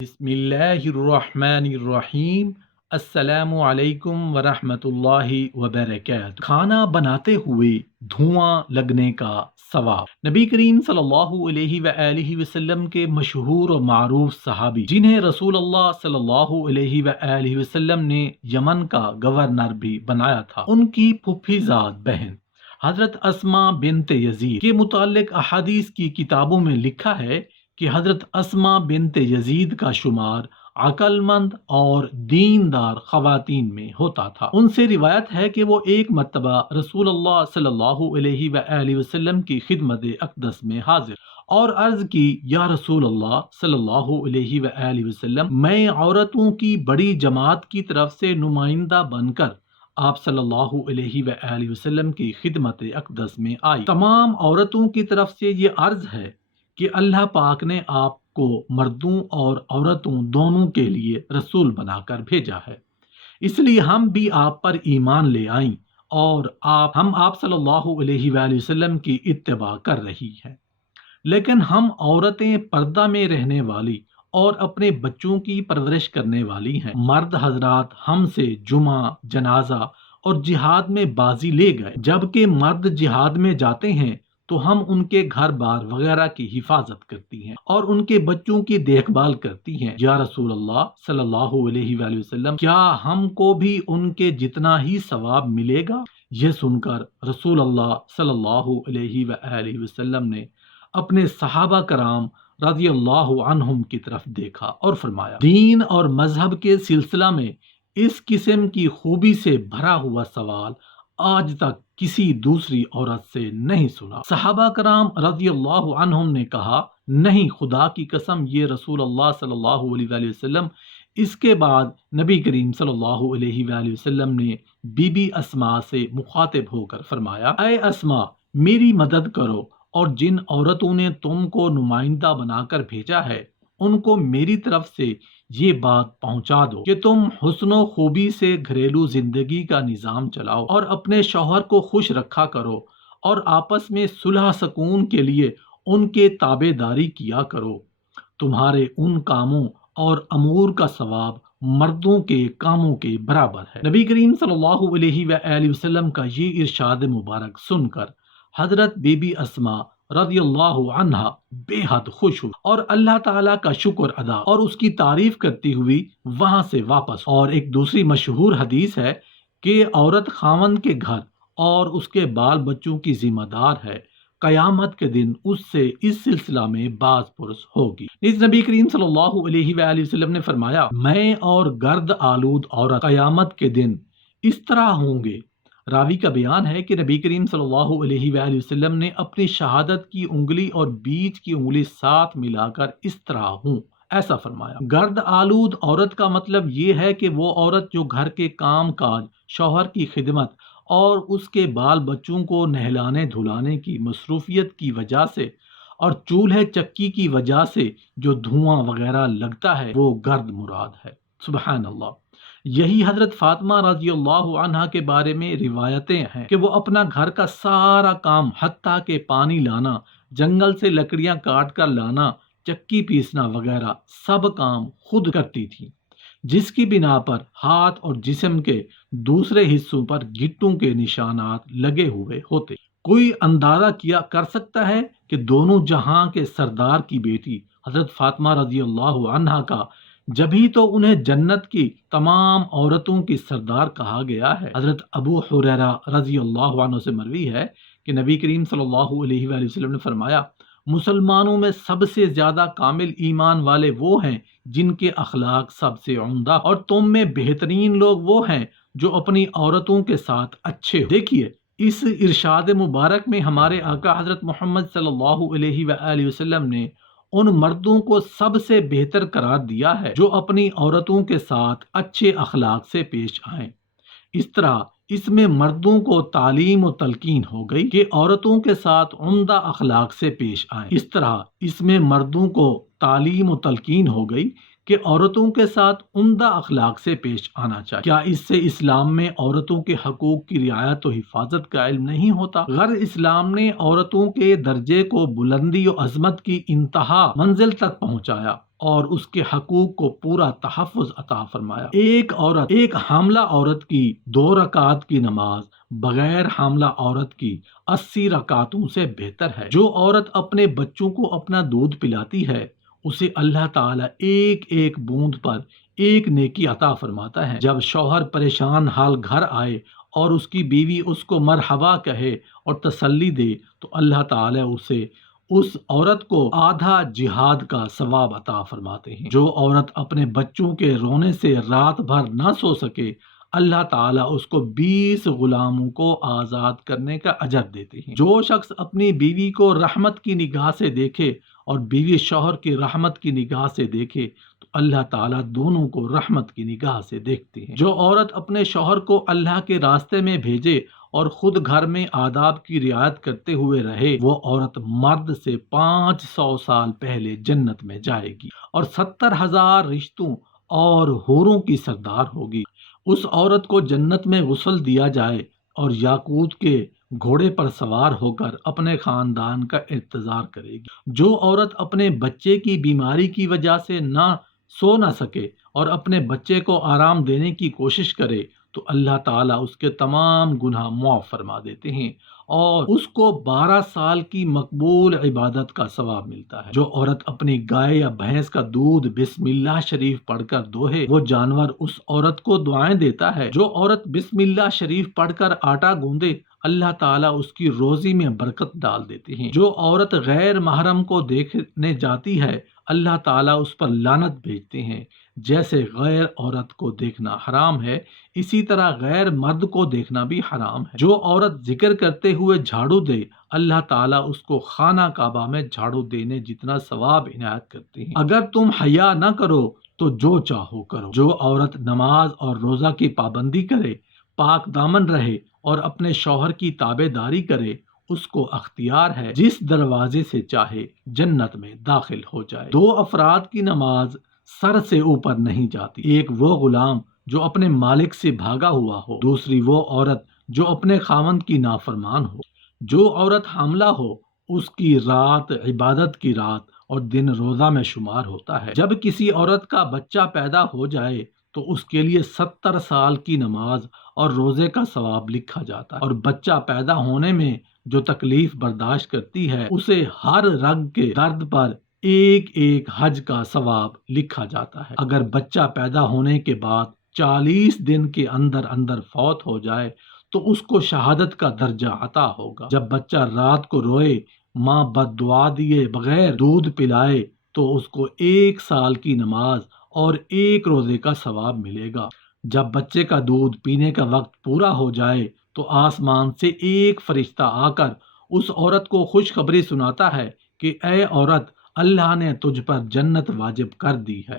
بسم اللہ الرحمن الرحیم۔ السلام علیکم ورحمۃ اللہ وبرکاتہ۔ کھانا بناتے ہوئے دھواں لگنے کا ثواب۔ نبی کریم صلی اللہ علیہ وآلہ وسلم کے مشہور و معروف صحابی جنہیں رسول اللہ صلی اللہ علیہ وآلہ وسلم نے یمن کا گورنر بھی بنایا تھا، ان کی پھوپھی زاد بہن حضرت اسماء بنت یزید کے متعلق احادیث کی کتابوں میں لکھا ہے کہ حضرت اسماء بنت یزید کا شمار عقل مند اور دیندار خواتین میں ہوتا تھا۔ ان سے روایت ہے کہ وہ ایک مرتبہ رسول اللہ صلی اللہ علیہ وآلہ وسلم کی خدمت اقدس میں حاضر اور عرض کی، یا رسول اللہ صلی اللہ علیہ وآلہ وسلم، میں عورتوں کی بڑی جماعت کی طرف سے نمائندہ بن کر آپ صلی اللہ علیہ وآلہ وسلم کی خدمت اقدس میں آئی۔ تمام عورتوں کی طرف سے یہ عرض ہے کہ اللہ پاک نے آپ کو مردوں اور عورتوں دونوں کے لیے رسول بنا کر بھیجا ہے، اس لیے ہم بھی آپ پر ایمان لے آئیں اور ہم آپ صلی اللہ علیہ وآلہ وسلم کی اتباع کر رہی ہیں، لیکن ہم عورتیں پردہ میں رہنے والی اور اپنے بچوں کی پرورش کرنے والی ہیں۔ مرد حضرات ہم سے جمعہ، جنازہ اور جہاد میں بازی لے گئے، جبکہ مرد جہاد میں جاتے ہیں تو ہم ان کے گھر بار وغیرہ کی حفاظت کرتی ہیں اور ان کے بچوں کی دیکھ بھال کرتی ہیں۔ یا رسول اللہ صلی اللہ علیہ وآلہ وسلم، کیا ہم کو بھی ان کے جتنا ہی ثواب ملے گا؟ یہ سن کر رسول اللہ صلی اللہ علیہ وآلہ وسلم نے اپنے صحابہ کرام رضی اللہ عنہم کی طرف دیکھا اور فرمایا، دین اور مذہب کے سلسلہ میں اس قسم کی خوبی سے بھرا ہوا سوال آج تک کسی دوسری عورت سے نہیں سنا۔ صحابہ کرام رضی اللہ عنہم نے کہا، نہیں، خدا کی قسم، یہ رسول اللہ صلی اللہ علیہ وآلہ وسلم۔ اس کے بعد نبی کریم صلی اللہ علیہ وآلہ وسلم نے بی بی اسماء سے مخاطب ہو کر فرمایا، اے اسماء، میری مدد کرو اور جن عورتوں نے تم کو نمائندہ بنا کر بھیجا ہے ان کو میری طرف سے یہ بات پہنچا دو کہ تم حسن و خوبی سے گھریلو زندگی کا نظام چلاؤ اور اپنے شوہر کو خوش رکھا کرو اور آپس میں صلح سکون کے لیے ان کے تابع داری کیا کرو۔ تمہارے ان کاموں اور امور کا ثواب مردوں کے کاموں کے برابر ہے۔ نبی کریم صلی اللہ علیہ وآلہ وسلم کا یہ ارشاد مبارک سن کر حضرت بی بی اسماء رضی اللہ عنہا بے حد خوش ہوئی اور اللہ تعالیٰ کا شکر ادا اور اس کی تعریف کرتی ہوئی وہاں سے واپس۔ اور ایک دوسری مشہور حدیث ہے کہ عورت خاوند کے گھر اور اس کے بال بچوں کی ذمہ دار ہے، قیامت کے دن اس سے اس سلسلہ میں باز پرس ہوگی۔ اس نبی کریم صلی اللہ علیہ وآلہ وسلم نے فرمایا، میں اور گرد آلود عورت قیامت کے دن اس طرح ہوں گے۔ راوی کا بیان ہے کہ نبی کریم صلی اللہ علیہ وآلہ وسلم نے اپنی شہادت کی انگلی اور بیچ کی انگلی ساتھ ملا کر اس طرح ہوں ایسا فرمایا۔ گرد آلود عورت کا مطلب یہ ہے کہ وہ عورت جو گھر کے کام کاج، شوہر کی خدمت اور اس کے بال بچوں کو نہلانے دھلانے کی مصروفیت کی وجہ سے اور چولہے چکی کی وجہ سے جو دھواں وغیرہ لگتا ہے وہ گرد مراد ہے۔ سبحان اللہ۔ یہی حضرت فاطمہ رضی اللہ عنہا کے بارے میں روایتیں ہیں کہ وہ اپنا گھر کا سارا کام حتیٰ کہ پانی لانا، جنگل سے لکڑیاں کاٹ کر لانا، چکی پیسنا وغیرہ سب کام خود کرتی تھی، جس کی بنا پر ہاتھ اور جسم کے دوسرے حصوں پر گھٹوں کے نشانات لگے ہوئے ہوتے۔ کوئی اندازہ کر سکتا ہے کہ دونوں جہاں کے سردار کی بیٹی حضرت فاطمہ رضی اللہ عنہا کا جبھی تو انہیں جنت کی تمام عورتوں کی سردار کہا گیا ہے۔ حضرت ابو ہریرہ رضی اللہ عنہ سے مروی ہے کہ نبی کریم صلی اللہ علیہ وآلہ وسلم نے فرمایا، مسلمانوں میں سب سے زیادہ کامل ایمان والے وہ ہیں جن کے اخلاق سب سے عمدہ، اور تم میں بہترین لوگ وہ ہیں جو اپنی عورتوں کے ساتھ اچھے ہو۔ دیکھیے، اس ارشاد مبارک میں ہمارے آقا حضرت محمد صلی اللہ علیہ وآلہ وسلم نے ان مردوں کو سب سے بہتر قرار دیا ہے جو اپنی عورتوں کے ساتھ اچھے اخلاق سے پیش آئیں۔ اس طرح اس میں مردوں کو تعلیم و تلقین ہو گئی کہ عورتوں کے ساتھ عمدہ اخلاق سے پیش آئیں۔ اس طرح اس میں مردوں کو تعلیم و تلقین ہو گئی کہ عورتوں کے ساتھ عمدہ اخلاق سے پیش آنا چاہیے۔ کیا اس سے اسلام میں عورتوں کے حقوق کی رعایت و حفاظت کا علم نہیں ہوتا؟ اگر اسلام نے عورتوں کے درجے کو بلندی و عظمت کی انتہا منزل تک پہنچایا اور اس کے حقوق کو پورا تحفظ عطا فرمایا۔ ایک حاملہ عورت کی 2 رکعت کی نماز بغیر حاملہ عورت کی 80 رکعتوں سے بہتر ہے۔ جو عورت اپنے بچوں کو اپنا دودھ پلاتی ہے اسے اللہ تعالیٰ ایک ایک بوند پر ایک نیکی عطا فرماتا ہے۔ جب شوہر پریشان حال گھر آئے اور اس کی بیوی اس کو مرحبا کہے اور تسلی دے تو اللہ تعالیٰ اسے اس عورت کو آدھا جہاد کا ثواب عطا فرماتے ہیں۔ جو عورت اپنے بچوں کے رونے سے رات بھر نہ سو سکے اللہ تعالیٰ اس کو 20 غلاموں کو آزاد کرنے کا اجر دیتے ہیں۔ جو شخص اپنی بیوی کو رحمت کی نگاہ سے دیکھے اور بیوی شوہر کی رحمت کی نگاہ سے دیکھے تو اللہ تعالیٰ دونوں کو رحمت کی نگاہ سے دیکھتے ہیں۔ جو عورت اپنے شوہر کو اللہ کے راستے میں بھیجے اور خود گھر میں آداب کی رعایت کرتے ہوئے رہے وہ عورت مرد سے 500 سال پہلے جنت میں جائے گی اور 70,000 رشتوں اور حوروں کی سردار ہوگی۔ اس عورت کو جنت میں غسل دیا جائے اور یاقوت کے گھوڑے پر سوار ہو کر اپنے خاندان کا انتظار کرے گی۔ جو عورت اپنے بچے کی بیماری کی وجہ سے سو نہ سکے اور اپنے بچے کو آرام دینے کی کوشش کرے تو اللہ تعالیٰ اس کے تمام گناہ معاف فرما دیتے ہیں اور اس کو 12 سال کی مقبول عبادت کا ثواب ملتا ہے۔ جو عورت اپنی گائے یا بھینس کا دودھ بسم اللہ شریف پڑھ کر دوہے وہ جانور اس عورت کو دعائیں دیتا ہے۔ جو عورت بسم اللہ شریف پڑھ کر آٹا گوندے اللہ تعالیٰ اس کی روزی میں برکت ڈال دیتے ہیں۔ جو عورت غیر محرم کو دیکھنے جاتی ہے اللہ تعالیٰ اس پر لعنت بھیجتے ہیں۔ جیسے غیر عورت کو دیکھنا حرام ہے اسی طرح غیر مرد کو دیکھنا بھی حرام ہے۔ جو عورت ذکر کرتے ہوئے جھاڑو دے اللہ تعالیٰ اس کو خانہ کعبہ میں جھاڑو دینے جتنا ثواب عنایت کرتے ہیں۔ اگر تم حیا نہ کرو تو جو چاہو کرو۔ جو عورت نماز اور روزہ کی پابندی کرے پاک دامن رہے اور اپنے شوہر کی تابع داری کرے اس کو اختیار ہے جس دروازے سے چاہے جنت میں داخل ہو جائے۔ 2 افراد کی نماز سر سے اوپر نہیں جاتی۔ ایک وہ غلام جو اپنے مالک سے بھاگا ہوا ہو، دوسری وہ عورت جو اپنے خاوند کی نافرمان ہو۔ جو عورت حاملہ ہو اس کی رات عبادت کی رات اور دن روزہ میں شمار ہوتا ہے۔ جب کسی عورت کا بچہ پیدا ہو جائے تو اس کے لیے 70 سال کی نماز اور روزے کا ثواب لکھا جاتا ہے اور بچہ پیدا ہونے میں جو تکلیف برداشت کرتی ہے اسے ہر رگ کے درد پر ایک ایک حج کا ثواب لکھا جاتا ہے۔ اگر بچہ پیدا ہونے کے بعد 40 دن کے اندر اندر فوت ہو جائے تو اس کو شہادت کا درجہ عطا ہوگا۔ جب بچہ رات کو روئے ماں بد دعا دیے بغیر دودھ پلائے تو اس کو 1 سال کی نماز اور 1 روزے کا ثواب ملے گا۔ جب بچے کا دودھ پینے کا وقت پورا ہو جائے تو آسمان سے ایک فرشتہ آ کر اس عورت کو خوشخبری سناتا ہے کہ اے عورت اللہ نے تجھ پر جنت واجب کر دی ہے۔